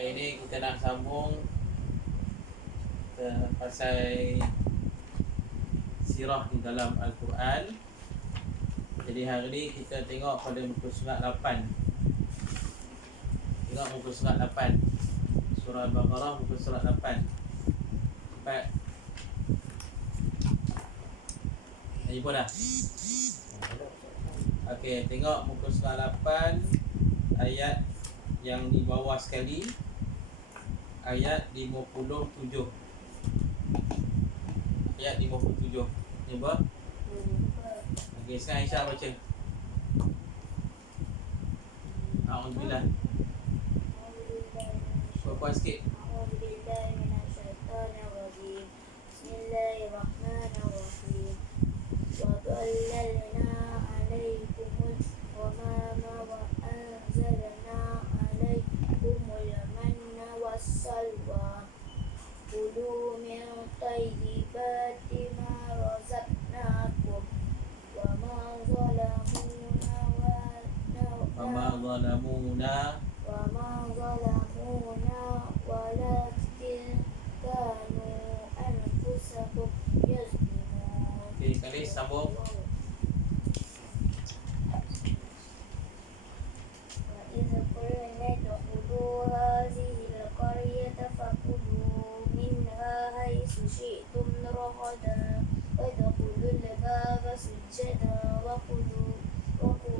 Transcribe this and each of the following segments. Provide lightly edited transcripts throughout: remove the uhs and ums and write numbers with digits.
Hari ini kita nak sambung pasal sirah di dalam Al-Quran. Jadi hari ini kita tengok pada muka surat 8. Tengok muka surat 8, surah Al-Baqarah, muka surat 8. Cepat. Dah jumpa dah? Okey, tengok muka surat 8, ayat yang di bawah sekali, ayat 57. Ayat 57. Cuba. Okey, sekarang Aisyah baca. Alhamdulillah. Kuat sikit. Bismillahirrahmanirrahim. Wa dhallalna 'alaikumul ghamama wa anzalna 'alaikumul manna wassalwa. Kulu min thayyibati ma razaqnakum wa ma zalamuna walakin kanu anfusahum yazlimun. Okey, sekali sambung. وإذ قلنا ادخلوا هذه القرية فكلوا منها حيث شئتم رغدا وادخلوا الباب سجدا وقولوا حطة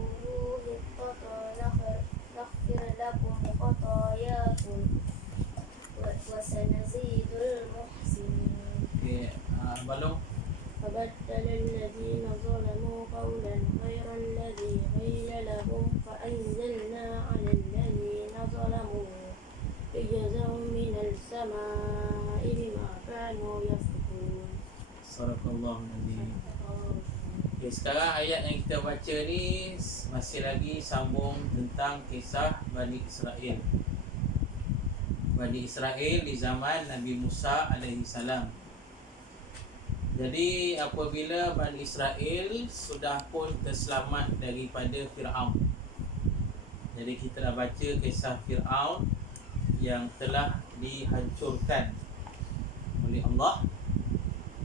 نغفر لكم خطاياكم وسنزيد المحسنين. Okey, balong. فبدل الذين ظلموا قولا غير الذي قيل لهم فأنزلنا على الذين ظلموا رجزا من السماء بما كانوا يفسقون. Sadaqallahu Nabi. Okey, sekarang ayat yang kita baca ni masih lagi sambung tentang kisah Bani Israel. Bani Israel di zaman Nabi Musa alaihi salam. Jadi apabila Bani Israel sudah pun terselamat daripada Fir'aun. Jadi kita dah baca kisah Fir'aun yang telah dihancurkan oleh Allah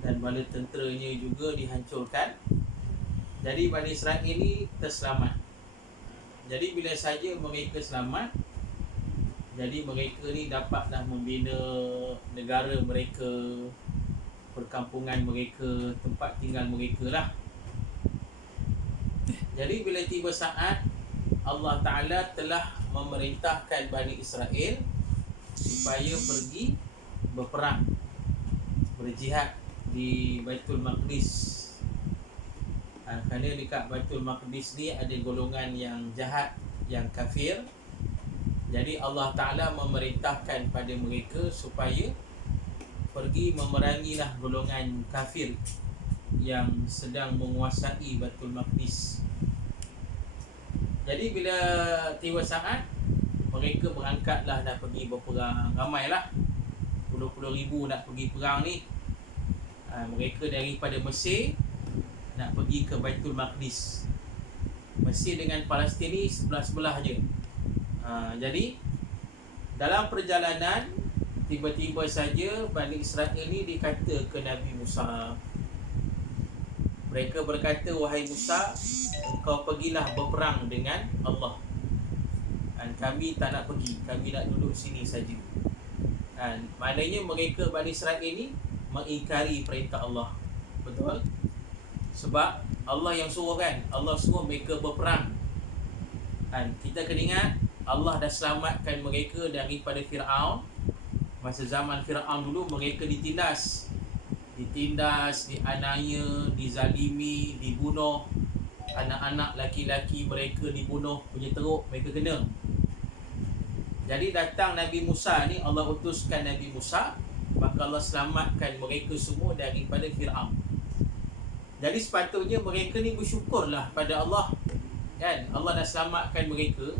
dan bala tenteranya juga dihancurkan. Jadi Bani Israel ini terselamat. Jadi bila saja mereka selamat, jadi mereka ni dapatlah membina negara mereka, perkampungan mereka, tempat tinggal mereka lah. Jadi bila tiba saat Allah Ta'ala telah memerintahkan Bani Israel supaya pergi berperang, berjihad di Baitul Maqdis. Kerana dekat Baitul Maqdis ni ada golongan yang jahat, yang kafir. Jadi Allah Ta'ala memerintahkan pada mereka supaya pergi memerangilah golongan kafir yang sedang menguasai Baitul Maqdis. Jadi bila tiba saat, mereka berangkatlah nak pergi berperang. Ramailah, puluh-puluh ribu nak pergi perang ni. Mereka daripada Mesir nak pergi ke Baitul Maqdis. Mesir dengan Palestin ni sebelah-sebelah je. Jadi dalam perjalanan, tiba-tiba saja Bani Israel ni dikata ke Nabi Musa. Mereka berkata, wahai Musa, engkau pergilah berperang dengan Allah. Kami tak nak pergi, kami nak duduk sini saja. Maknanya mereka Bani Israel ni mengingkari perintah Allah. Betul? Sebab Allah yang suruh kan, Allah suruh mereka berperang. Kita kena ingat, Allah dah selamatkan mereka daripada Fir'aun. Masa zaman Fir'aun dulu mereka ditindas, dianiaya, dizalimi, dibunuh. Anak-anak laki-laki mereka dibunuh, punya teruk mereka kena. Jadi datang Nabi Musa ni, Allah utuskan Nabi Musa, maka Allah selamatkan mereka semua daripada Fir'aun. Jadi sepatutnya mereka ni bersyukurlah pada Allah. Kan? Allah dah selamatkan mereka.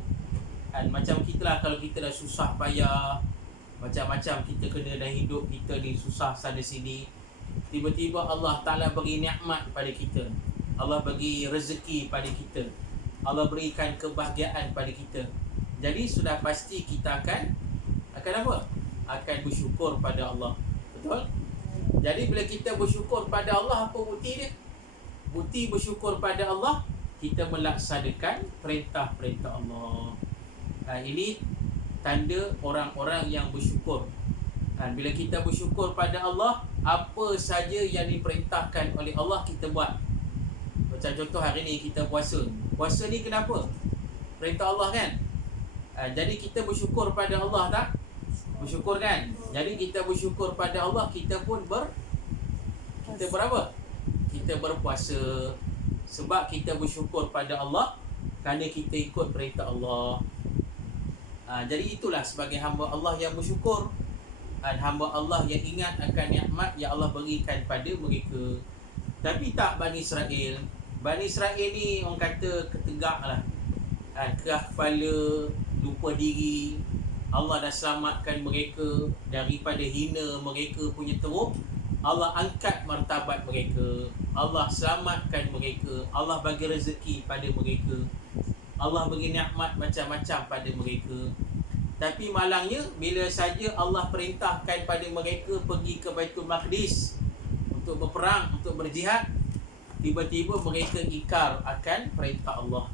Macam kita lah, kalau kita dah susah payah, macam-macam kita kena dah hidup kita ni susah sana sini, tiba-tiba Allah Ta'ala beri nikmat pada kita, Allah bagi rezeki pada kita, Allah berikan kebahagiaan pada kita. Jadi sudah pasti kita akan akan apa? Akan bersyukur pada Allah. Betul? Jadi bila kita bersyukur pada Allah, apa bukti dia? Bukti bersyukur pada Allah, kita melaksanakan perintah-perintah Allah. Ini tanda orang-orang yang bersyukur. Bila kita bersyukur pada Allah, apa saja yang diperintahkan oleh Allah kita buat. Macam contoh hari ni kita puasa. Puasa ni kenapa? Perintah Allah kan? Jadi kita bersyukur pada Allah tak? Bersyukur kan? Jadi kita bersyukur pada Allah, kita pun kita berapa? Kita berpuasa. Sebab kita bersyukur pada Allah kerana kita ikut perintah Allah. Jadi itulah sebagai hamba Allah yang bersyukur, hamba Allah yang ingat akan nikmat yang Allah berikan pada mereka. Tapi tak Bani Israel. Bani Israel ni orang kata ketegak lah, keras kepala, lupa diri. Allah dah selamatkan mereka daripada hina mereka punya teruk. Allah angkat martabat mereka, Allah selamatkan mereka, Allah bagi rezeki pada mereka, Allah bagi nikmat macam-macam pada mereka. Tapi malangnya, bila saja Allah perintahkan pada mereka pergi ke Baitul Maqdis untuk berperang, untuk berjihad, tiba-tiba mereka ingkar akan perintah Allah.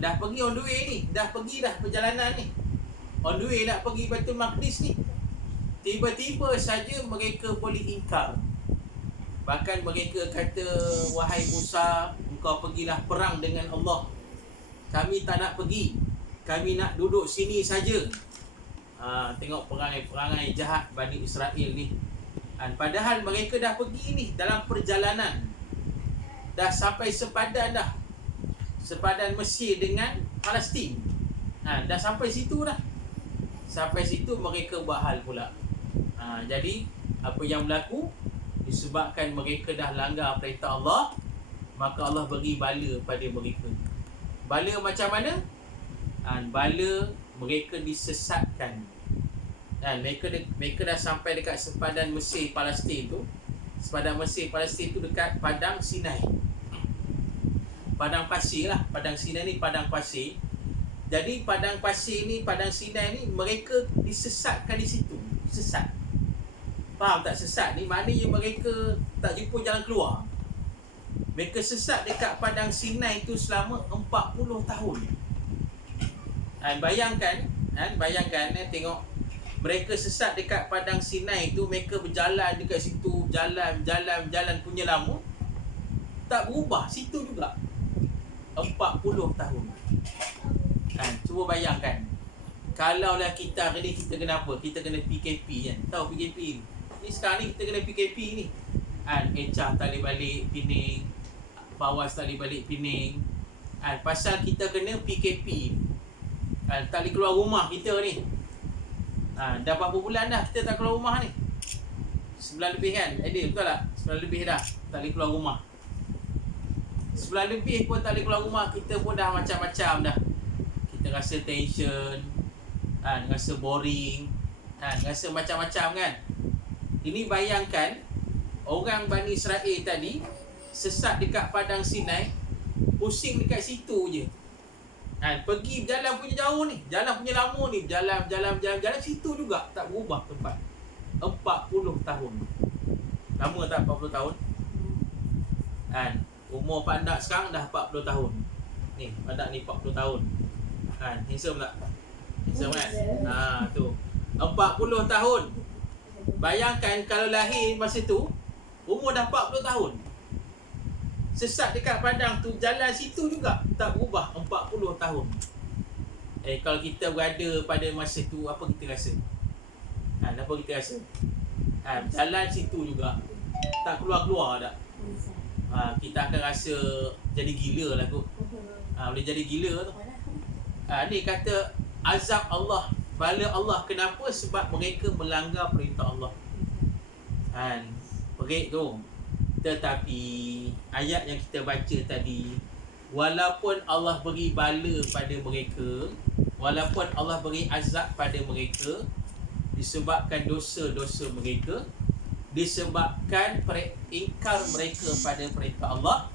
Dah pergi on the way ni, dah perjalanan ni, on the way nak pergi Baitul Maqdis ni, tiba-tiba saja mereka boleh ingkar. Bahkan mereka kata, wahai Musa, engkau pergilah perang dengan Allah, kami tak nak pergi, kami nak duduk sini saja. Tengok perangai jahat Bani Israel ni. Padahal mereka dah pergi ni dalam perjalanan, dah sampai sepadan dah, sepadan Mesir dengan Palestin. Dah sampai situ dah. Sampai situ mereka buat hal pula. Jadi apa yang berlaku? Disebabkan mereka dah langgar perintah Allah, maka Allah beri bala pada mereka. Bala macam mana? Bala mereka disesatkan. Mereka dah sampai dekat sepadan Mesir Palestin tu. Sepadan Mesir Palestin tu dekat padang Sinai. Padang pasir lah. Padang Sinai ni padang pasir. Jadi padang pasir ni, padang Sinai ni, mereka disesatkan di situ. Sesat. Faham tak sesat ni? Maknanya mereka tak jumpa jalan keluar. Mereka sesat dekat padang Sinai tu selama 40 tahun. Bayangkan, tengok, mereka sesat dekat padang Sinai tu, mereka berjalan dekat situ, jalan punya lama, tak berubah situ juga 40 tahun. Cuba bayangkan, kalaulah kita hari ni, kita kena apa? Kita kena PKP kan? Tahu PKP ni sekarang ni kita kena PKP ni. Ecah tak boleh balik Pening, Fawaz tak boleh balik Pening. Pasal kita kena PKP. Tak boleh keluar rumah kita ni. Dah berapa bulan dah kita tak keluar rumah ni? Sebulan lebih kan? Adil, betul tak? Sebulan lebih dah tak boleh keluar rumah. Sebulan lebih pun tak boleh keluar rumah, kita pun dah macam-macam dah. Kita rasa tension, rasa boring, rasa macam-macam kan. Ini bayangkan, orang Bani Israel tadi sesat dekat padang Sinai, pusing dekat situ je. Pergi jalan punya jauh ni, jalan punya lama ni, jalan situ juga tak berubah tempat. 40 tahun. Lama tak 40 tahun? Umur Pak Andak sekarang dah 40 tahun. Ni, Pak Andak ni 40 tahun. Handsome tak? Handsome kan? Tu. 40 tahun. Bayangkan kalau lahir masa tu, umur dah 40 tahun. Sesat dekat padang tu, jalan situ juga tak berubah 40 tahun. Kalau kita berada pada masa tu, apa kita rasa? Apa kita rasa? Jalan situ juga tak keluar-keluar tak? Kita akan rasa jadi gila lah kot. Boleh jadi gila tu. Ni kata azab Allah, bala Allah. Kenapa? Sebab mereka melanggar perintah Allah. Perik tu. Tetapi ayat yang kita baca tadi, walaupun Allah beri bala pada mereka, walaupun Allah beri azab pada mereka, disebabkan dosa-dosa mereka, disebabkan ingkar mereka pada perintah Allah,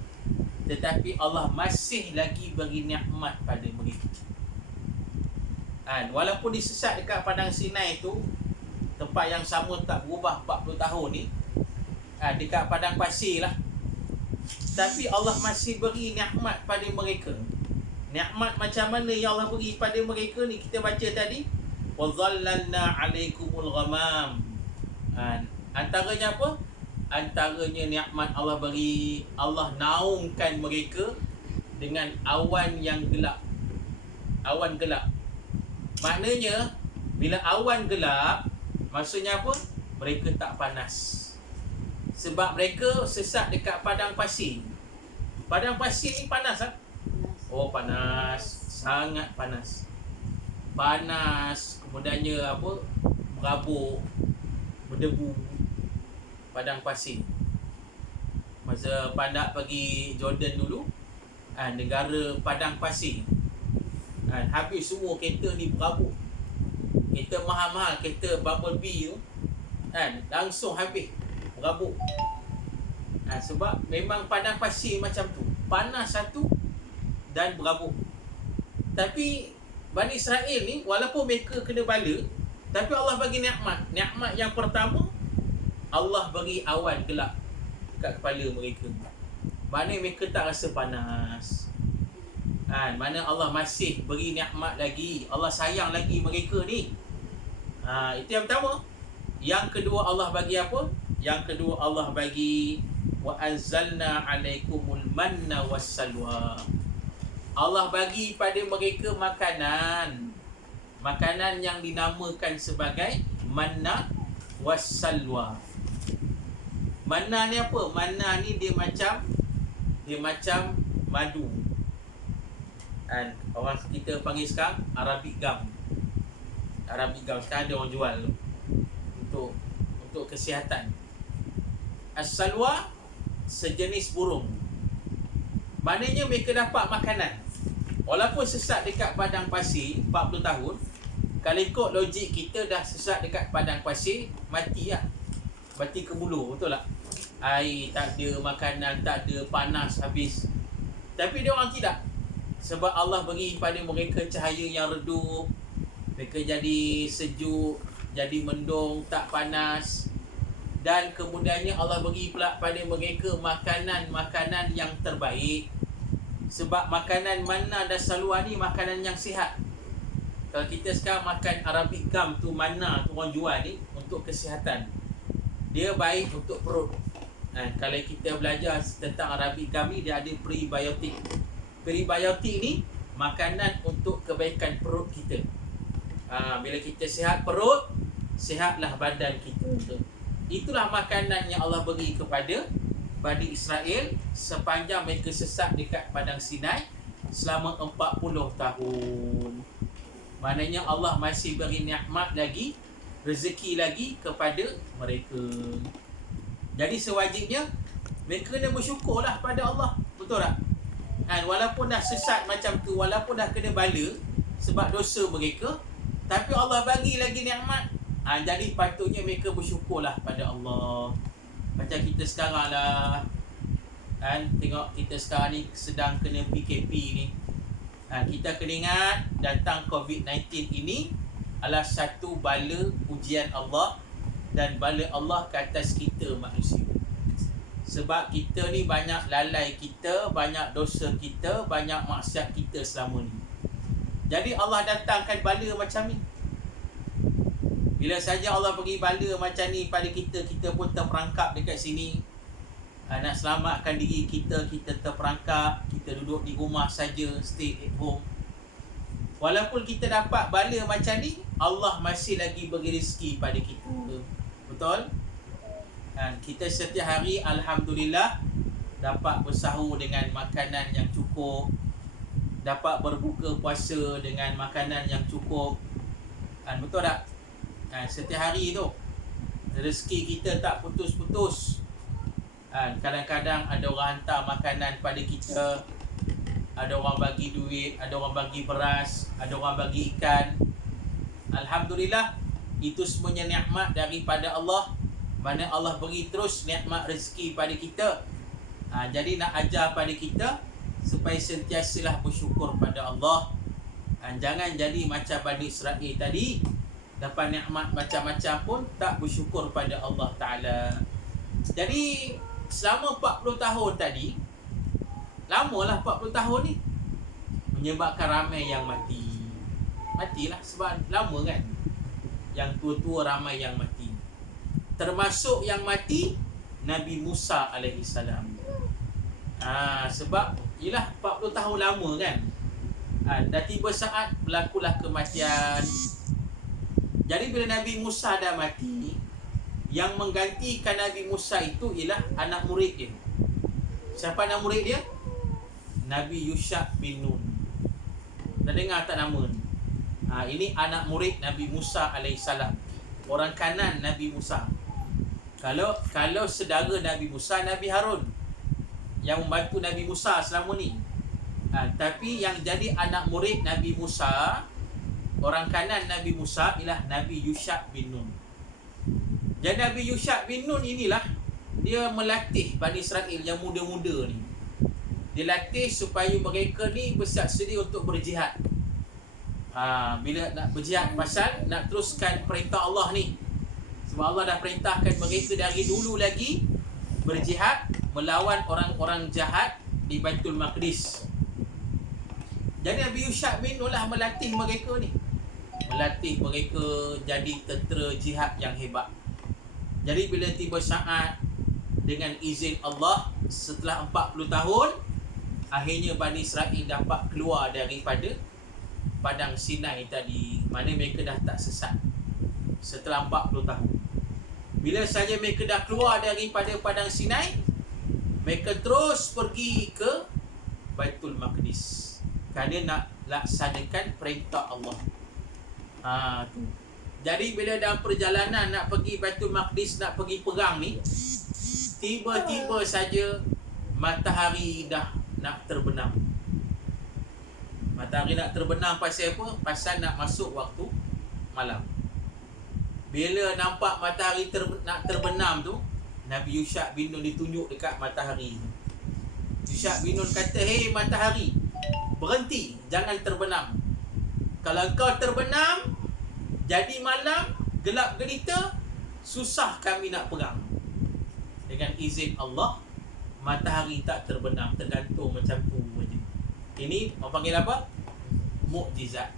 tetapi Allah masih lagi beri nikmat pada mereka. Walaupun disesat dekat Padang Sinai tu, tempat yang sama tak berubah 40 tahun ni, dekat padang pasir lah, tapi Allah masih beri nikmat pada mereka. Nikmat macam mana yang Allah beri pada mereka ni? Kita baca tadi, wa dhallalna alaikumul ghamam. Antaranya apa? Antaranya nikmat Allah beri, Allah naungkan mereka dengan awan yang gelap. Awan gelap. Maknanya bila awan gelap, maksudnya apa? Mereka tak panas. Sebab mereka sesat dekat padang pasir. Padang pasir ni panas tak? Oh, panas. Sangat panas. Panas. Kemudiannya apa? Merabuk, berdebu. Padang pasir. Masa Pandak pergi Jordan dulu, negara padang pasir. Habis semua kereta ni berabuk. Kereta mahal-mahal, kereta Bumblebee tu, langsung habis, berabuk. Sebab memang padang pasir macam tu, panas satu dan berabuk. Tapi Bani Israel ni, walaupun mereka kena bala, tapi Allah bagi nikmat. Nikmat yang pertama, Allah bagi awan gelap kat kepala mereka. Maknanya mereka tak rasa panas. Mana Allah masih beri nikmat lagi, Allah sayang lagi mereka ni. Itu yang pertama. Yang kedua Allah bagi apa? Yang kedua Allah bagi wa anzalna alaikumul manna wassalwa. Allah bagi pada mereka makanan. Makanan yang dinamakan sebagai manna wassalwa. Manna ni apa? Manna ni dia macam madu. Orang kita panggil sekarang Arabic gum. Arabic gum sekarang ada orang jual untuk kesihatan. As-salwa sejenis burung. Maknanya mereka dapat makanan. Walaupun sesat dekat padang pasir 40 tahun, kalau ikut logik kita dah sesat dekat padang pasir, mati lah. Mati ke bulu, betul tak? Air tak ada, makanan tak ada, panas habis. Tapi dia orang tidak. Sebab Allah beri pada mereka cahaya yang redup. Mereka jadi sejuk, jadi mendung, tak panas. Dan kemudiannya Allah beri pula pada mereka makanan-makanan yang terbaik. Sebab makanan manna dan salwa ni makanan yang sihat. Kalau kita sekarang makan Arabic gum tu, manna tu orang jual ni untuk kesihatan. Dia baik untuk perut. Kalau kita belajar tentang Arabic gum ni, dia ada prebiotik. Prebiotik ni makanan untuk kebaikan perut kita. Bila kita sihat perut, sihatlah badan kita. Itulah makanan yang Allah beri kepada Bani Israel sepanjang mereka sesat dekat Padang Sinai selama 40 tahun. Maknanya Allah masih beri nikmat lagi, rezeki lagi kepada mereka. Jadi sewajibnya mereka kena bersyukurlah pada Allah. Betul tak? Walaupun dah sesat macam tu, walaupun dah kena bala sebab dosa mereka, tapi Allah bagi lagi nikmat. Jadi patutnya mereka bersyukurlah pada Allah. Macam kita sekarang lah, tengok kita sekarang ni sedang kena PKP ni. Kita kena ingat datang COVID-19 ini adalah satu bala ujian Allah dan bala Allah ke atas kita manusia. Sebab kita ni banyak lalai kita, banyak dosa kita, banyak maksiat kita selama ni. Jadi Allah datangkan bala macam ni. Bila saja Allah bagi bala macam ni pada kita, kita pun terperangkap dekat sini. Nak selamatkan diri kita, kita terperangkap, kita duduk di rumah saja, stay at home. Walaupun kita dapat bala macam ni, Allah masih lagi bagi rezeki pada kita. Betul? Kita setiap hari alhamdulillah dapat bersahur dengan makanan yang cukup, dapat berbuka puasa dengan makanan yang cukup. Betul tak? Setiap hari tu rezeki kita tak putus-putus. Kadang-kadang ada orang hantar makanan pada kita, ada orang bagi duit, ada orang bagi beras, ada orang bagi ikan. Alhamdulillah, itu semuanya nikmat daripada Allah. Mana Allah beri terus nikmat rezeki pada kita. Jadi nak ajar pada kita supaya sentiasalah bersyukur pada Allah. Jangan jadi macam Bani Israel tadi, dapat nikmat macam-macam pun tak bersyukur pada Allah Ta'ala. Jadi selama 40 tahun tadi, lamalah 40 tahun ni, menyebabkan ramai yang matilah sebab lama kan. Yang tua-tua ramai yang mati, termasuk yang mati Nabi Musa alaihissalam. Sebab ialah 40 tahun lama kan. Dah tiba saat berlakulah kematian. Jadi bila Nabi Musa dah mati, yang menggantikan Nabi Musa itu ialah anak murid dia. Siapa anak murid dia? Nabi Yusha bin Nun. Dah dengar tak nama ni? Ini anak murid Nabi Musa alaihissalam, orang kanan Nabi Musa. Kalau saudara Nabi Musa, Nabi Harun yang membantu Nabi Musa selama ni. Tapi yang jadi anak murid Nabi Musa, orang kanan Nabi Musa ialah Nabi Yusha bin Nun. Jadi Nabi Yusha bin Nun inilah dia melatih Bani Israel yang muda-muda ni. Dia latih supaya mereka ni bersiap sedia untuk berjihad. Bila nak berjihad, pasal nak teruskan perintah Allah ni. Sebab Allah dah perintahkan mereka dari dulu lagi berjihad melawan orang-orang jahat di Baitul Maqdis. Jadi Nabi Yusha bin Nun lah melatih mereka ni, melatih mereka jadi tentera jihad yang hebat. Jadi bila tiba saat, dengan izin Allah, setelah 40 tahun, akhirnya Bani Israel dapat keluar daripada Padang Sinai tadi, mana mereka dah tak sesat setelah 40 tahun. Bila saja mereka dah keluar daripada Padang Sinai, mereka terus pergi ke Baitul Maqdis kerana nak laksanakan perintah Allah. Tu. Jadi bila dalam perjalanan nak pergi Baitul Maqdis, nak pergi perang ni, tiba-tiba saja matahari dah nak terbenam. Matahari nak terbenam pasal apa? Pasal nak masuk waktu malam. Bila nampak matahari nak terbenam tu, Nabi Yusha bin Nun ditunjuk dekat matahari. Yusha bin Nun kata, "Hei matahari, berhenti, jangan terbenam. Kalau kau terbenam, jadi malam, gelap gelita, susah kami nak perang." Dengan izin Allah, matahari tak terbenam, tergantung macam tu je. Ini orang panggil apa? Mukjizat.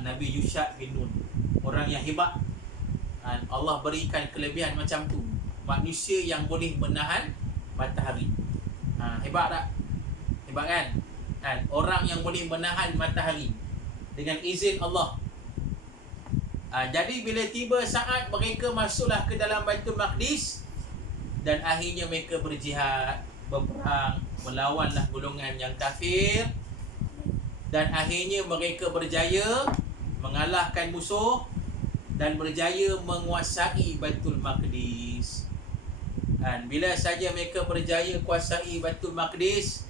Nabi Yusha bin Nun, orang yang hebat. Allah berikan kelebihan macam tu. Manusia yang boleh menahan matahari. Hebat tak? Hebat kan? Orang yang boleh menahan matahari dengan izin Allah. Jadi bila tiba saat mereka masuklah ke dalam Baitul Maqdis, dan akhirnya mereka berjihad, berperang, melawanlah golongan yang kafir, dan akhirnya mereka berjaya mengalahkan musuh dan berjaya menguasai Baitul Maqdis. Dan bila saja mereka berjaya kuasai Baitul Maqdis,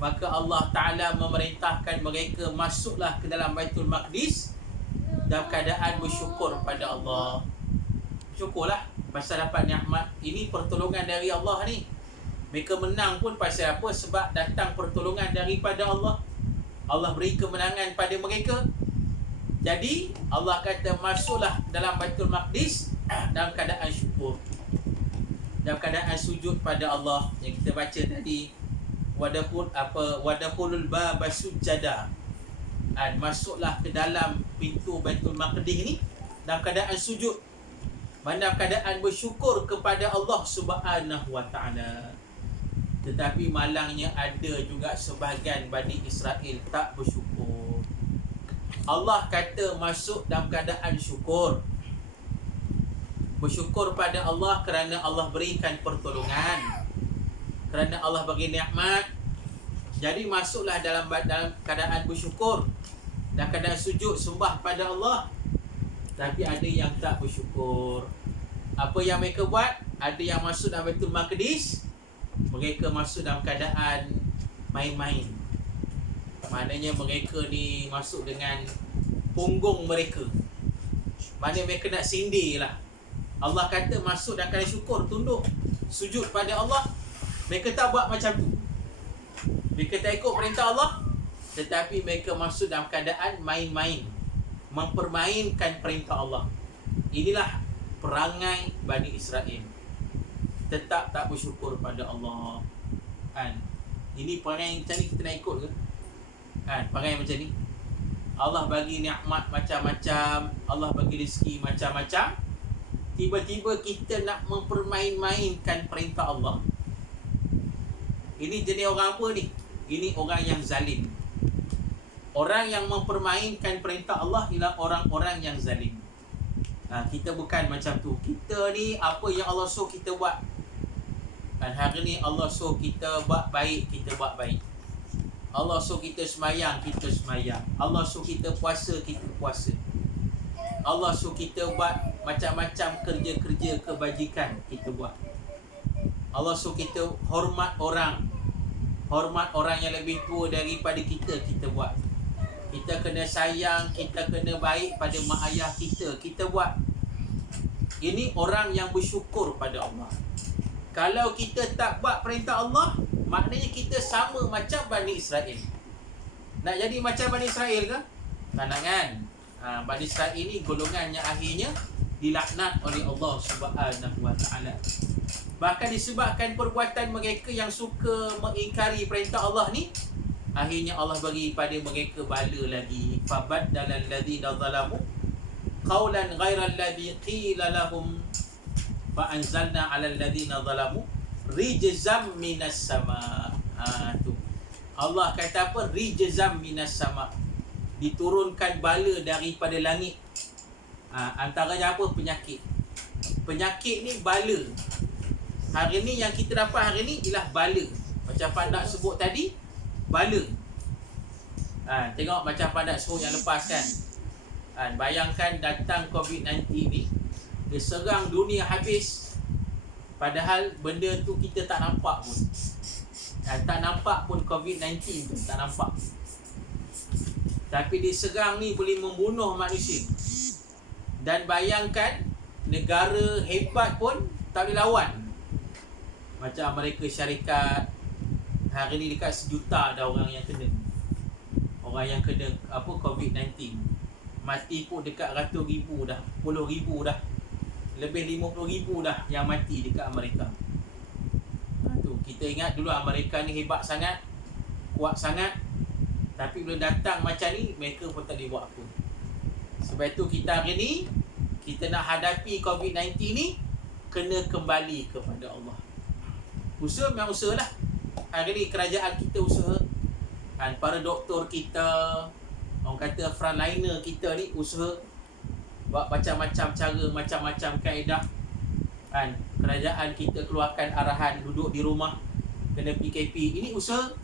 maka Allah Ta'ala memerintahkan mereka masuklah ke dalam Baitul Maqdis dalam keadaan bersyukur pada Allah. Syukurlah pasal dapat nikmat. Ini pertolongan dari Allah ni. Mereka menang pun pasal apa? Sebab datang pertolongan daripada Allah. Allah beri kemenangan pada mereka. Jadi Allah kata masuklah dalam Baitul Maqdis dalam keadaan syukur, dalam keadaan sujud pada Allah yang kita baca tadi. Wadkhulul baba sujada. Masuklah ke dalam pintu Baitul Maqdis ni dalam keadaan sujud, dalam keadaan bersyukur kepada Allah Subhanahu wa taala. Tetapi malangnya ada juga sebahagian Bani Israel tak bersyukur. Allah kata masuk dalam keadaan syukur, bersyukur pada Allah kerana Allah berikan pertolongan, kerana Allah bagi nikmat. Jadi masuklah dalam keadaan bersyukur, dalam keadaan sujud sembah pada Allah. Tapi ada yang tak bersyukur. Apa yang mereka buat? Ada yang masuk dalam Baitul Maqdis, mereka masuk dalam keadaan main-main. Maknanya mereka ni masuk dengan punggung mereka. Maknanya mereka nak sindir lah. Allah kata masuk dalam keadaan syukur, tunduk, sujud pada Allah. Mereka tak buat macam tu. Mereka tak ikut perintah Allah. tetapi mereka masuk dalam keadaan main-main, mempermainkan perintah Allah. Inilah perangai Bani Israel, tetap tak bersyukur pada Allah. Kan? Ini perangai macam ni kita nak ikut ke? Kan? Perangai macam ni, Allah bagi nikmat macam-macam, Allah bagi rezeki macam-macam, tiba-tiba kita nak mempermain-mainkan perintah Allah. Ini jenis orang apa ni? Ini orang yang zalim. Orang yang mempermainkan perintah Allah ialah orang-orang yang zalim. Kita bukan macam tu. Kita ni apa yang Allah suruh kita buat. Dan hari ni Allah suruh kita buat baik, kita buat baik. Allah suruh kita semayang, kita semayang. Allah suruh kita puasa, kita puasa. Allah suruh kita buat macam-macam kerja-kerja kebajikan, kita buat. Allah suruh kita hormat orang yang lebih tua daripada kita, kita buat. Kita kena sayang, kita kena baik pada mak ayah kita, kita buat. Ini orang yang bersyukur pada Allah. Kalau kita tak buat perintah Allah, maknanya kita sama macam Bani Israel. Nak jadi macam Bani Israel ke? Tak nak kan? Bani Israel ni golongan yang akhirnya dilaknat oleh Allah Subhanahu Wa Taala. Bahkan disebabkan perbuatan mereka yang suka mengingkari perintah Allah ni, akhirnya Allah bagi pada mereka bala lagi. Fabaddalal ladzina zalamu qawlan ghairal ladzi qila lahum fa anzalna 'alal ladzina zalamu rijzam minas sama. Tu Allah kata apa? Rijzam minas sama, diturunkan bala daripada langit. Antaranya apa? Penyakit. Penyakit ni bala. Hari ni yang kita dapat hari ni ialah bala. Macam Pandak sebut tadi, bala. Tengok macam Pandak sebut yang lepas kan. Bayangkan datang COVID-19 ni, dia serang dunia habis. Padahal benda tu kita tak nampak pun. Tak nampak pun COVID-19 tu, tak nampak. Tapi dia serang ni boleh membunuh manusia. Dan bayangkan negara hebat pun tak boleh lawan. Macam Amerika Syarikat, hari ni dekat 1 juta dah orang yang kena. Orang yang kena COVID-19. Mati pun dekat ratus ribu dah, puluh ribu dah. Lebih 50,000 dah yang mati dekat Amerika. Tu kita ingat dulu Amerika ni hebat sangat, kuat sangat. Tapi bila datang macam ni, mereka pun tak boleh buat apa. Sebab itu kita hari ni, kita nak hadapi COVID-19 ni, kena kembali kepada Allah. Usaha memang usaha lah. Hari ni kerajaan kita usaha. Para doktor kita, orang kata frontliner kita ni usaha. Buat macam-macam cara, macam-macam kaedah. Kerajaan kita keluarkan arahan duduk di rumah, kena PKP. Ini usaha.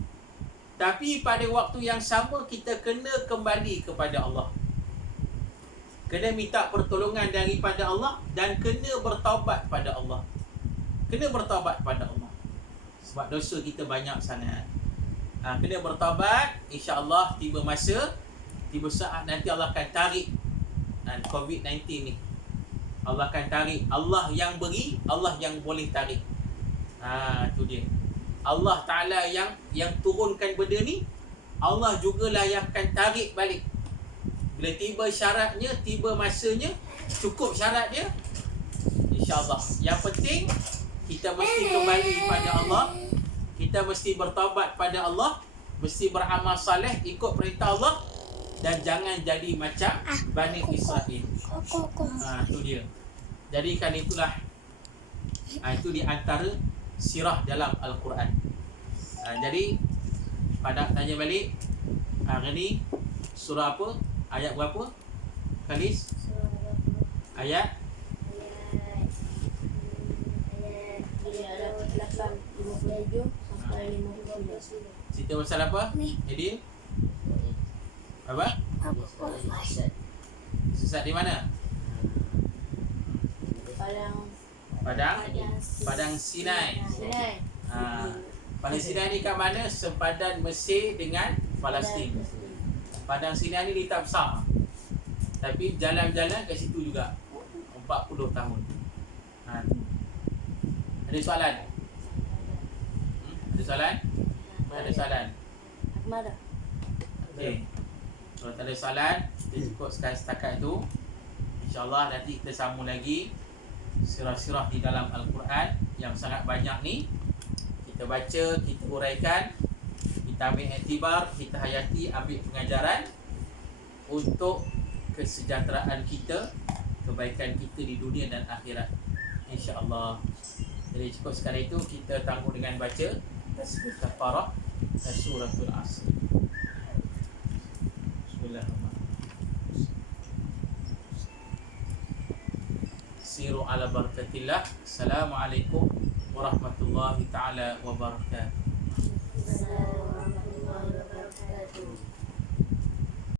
Tapi pada waktu yang sama, kita kena kembali kepada Allah. Kena minta pertolongan daripada Allah dan kena bertaubat pada Allah. Kena bertaubat pada Allah. Sebab dosa kita banyak sangat. Kena bertaubat, insya-Allah tiba masa, tiba saat nanti Allah akan tarik COVID-19 ni. Allah akan tarik. Allah yang beri, Allah yang boleh tarik. Tu dia. Allah Ta'ala yang turunkan benda ni, Allah jugalah yang akan tarik balik. Bila tiba syaratnya, tiba masanya, cukup syarat dia, insya-Allah. Yang penting kita mesti kembali pada Allah. Kita mesti bertaubat pada Allah, mesti beramal soleh ikut perintah Allah, dan jangan jadi macam Bani Israel. Itu dia. Jadi kan itulah, itu di antara sirah dalam Al-Quran. Jadi pada tanya balik, hari ni surah apa? Ayat berapa? Khalis? Ayat 57 sampai 59. cerita pasal apa? Jadi apa? Sesat di mana? Padang Sinai. Padang Sinai ni kat mana? Sempadan Mesir dengan Palestin. Padang Sinai ni tak besar, tapi jalan-jalan kat situ juga 40 tahun. Ada soalan? Ada soalan? Ada soalan? Mana? Okey. Kalau tak ada soalan, kita cukup setakat itu. InsyaAllah nanti kita sambung lagi sirah-sirah di dalam Al-Quran yang sangat banyak ni. Kita baca, kita uraikan, kita ambil iktibar, kita hayati, ambil pengajaran untuk kesejahteraan kita, kebaikan kita di dunia dan akhirat, insya-Allah. Jadi cukup sekali itu, kita tangguh dengan baca tasbih kafarah dan suratul Asr. Bismillahirrahmanirrahim. Siru ala barakatillah. Assalamualaikum warahmatullahi taala wabarakatuh. Assalamualaikum warahmatullahi wabarakatuh.